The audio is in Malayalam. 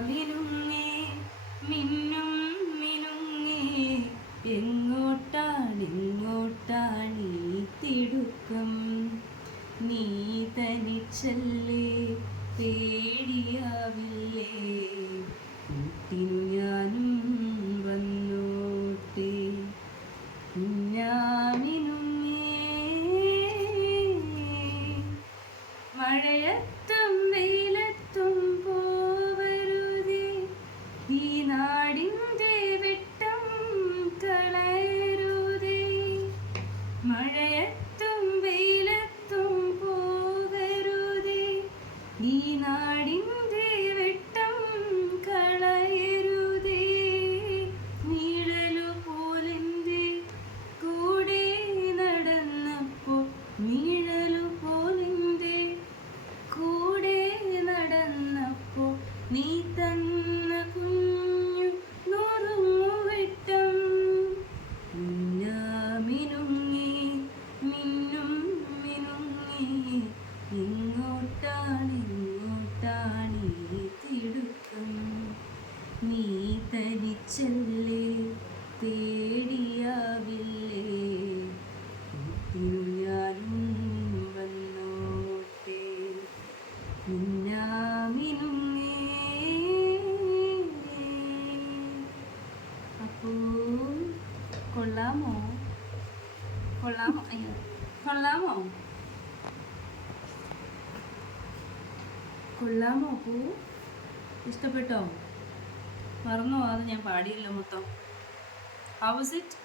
മിനുങ്ങേ മിന്നും മിനുങ്ങേ എങ്ങോട്ടാണെങ്ങോട്ടാണീ തിടുക്കം നീ തനിച്ചല്ലേ പേടിയാവില്ലേ കൂട്ടിനു ഞാനും വന്നോട്ടെ മിനുങ്ങേ മഴയത്തും വെയിലത്തും പോവരുതേ ഈ നാടിൻ്റെ വെട്ടം കളയരുതേ മഴയത്തും വെയിലത്തും പോകരുതേ ഈ നാടിൻ്റെ വെട്ടം കളയരുതേ നിഴലു പോലെൻ്റെ കൂടെ നടന്നപ്പോൾ നിഴലു പോലെൻ്റെ കൂടെ നടന്നപ്പോൾ നീ തന്ന കുഞ്ഞു നുറുങ്ങുവെട്ടം മിനുങ്ങി മിന്നും മിനുങ്ങി ഇങ്ങോട്ടാണ് തിടുക്കം നീ തനിച്ചല്ലേ പേടിയാവില്ലേ കൂട്ടിനു ഞാനും വന്നോട്ടെ മിനുങ്ങേ അപ്പോ കൊള്ളാമോ കൊള്ളാമോ അയ്യോ കൊള്ളാമോ കൊള്ളാമോ അപ്പോ ഇഷ്ടപ്പെട്ടോ മറന്നോ അത് ഞാൻ പാടിയില്ല മൊത്തം ഹൗ വാസ് ഇറ്റ്